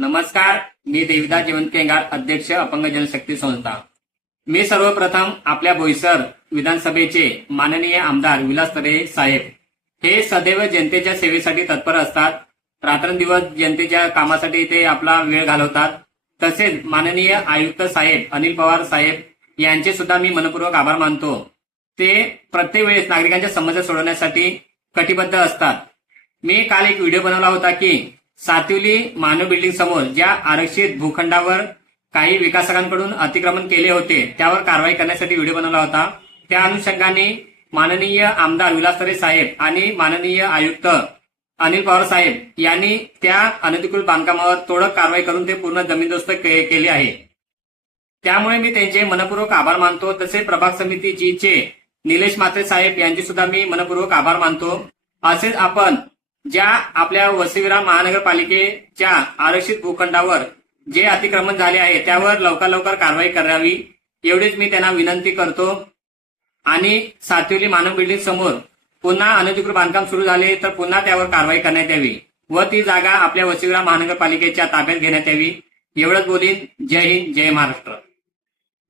नमस्कार, मी देविदास जयवंत केंगार, अध्यक्ष अपंग जनशक्ती संस्था। मी सर्वप्रथम आपल्या बोईसर विधानसभेचे माननीय आमदार विलास तरे साहेब हे सदैव जनतेच्या सेवेसाठी तत्पर असतात। रात्रंदिवस जनतेच्या कामासाठी ते आपला वेळ घालवतात। तसेच माननीय आयुक्त साहेब अनिल पवार साहेब यांचे सुद्धा मी मनपूर्वक आभार मानतो। ते प्रत्येक वेळेस नागरिकांच्या समस्या सोडवण्यासाठी कटिबद्ध असतात। मी काल एक व्हिडिओ बनवला होता की सातिवली मानव बिल्डिंग समोर ज्या आरक्षित भूखंडावर काही विकासकांकडून अतिक्रमण केले होते त्यावर कारवाई करण्यासाठी व्हिडिओ बनवला होता। त्या अनुषंगाने माननीय आमदार विलास तरे साहेब आणि माननीय आयुक्त अनिल पवार साहेब यांनी त्या अनधिकृत बांधकामावर तोडक कारवाई करून ते पूर्ण जमीनदोस्त केले आहे। त्यामुळे मी त्यांचे मनपूर्वक आभार मानतो। तसे प्रभाग समिती जीचे निलेश म्हात्रे साहेब यांचे सुद्धा मी मनपूर्वक आभार मानतो। असेच आपण ज्या आपल्या वसई-विरार महानगरपालिकेच्या आरक्षित भूखंडावर जे अतिक्रमण झाले आहे त्यावर लवकर कारवाई करावी एवढीच मी त्यांना विनंती करतो। आणि सातिवली मानव बिल्डिंग समोर पुन्हा अनधिकृत बांधकाम सुरू झाले तर पुन्हा त्यावर कारवाई करण्यात यावी व ती जागा आपल्या वसई-विरार महानगरपालिकेच्या ताब्यात घेण्यात यावी। एवढंच बोलीन। जय हिंद, जय महाराष्ट्र।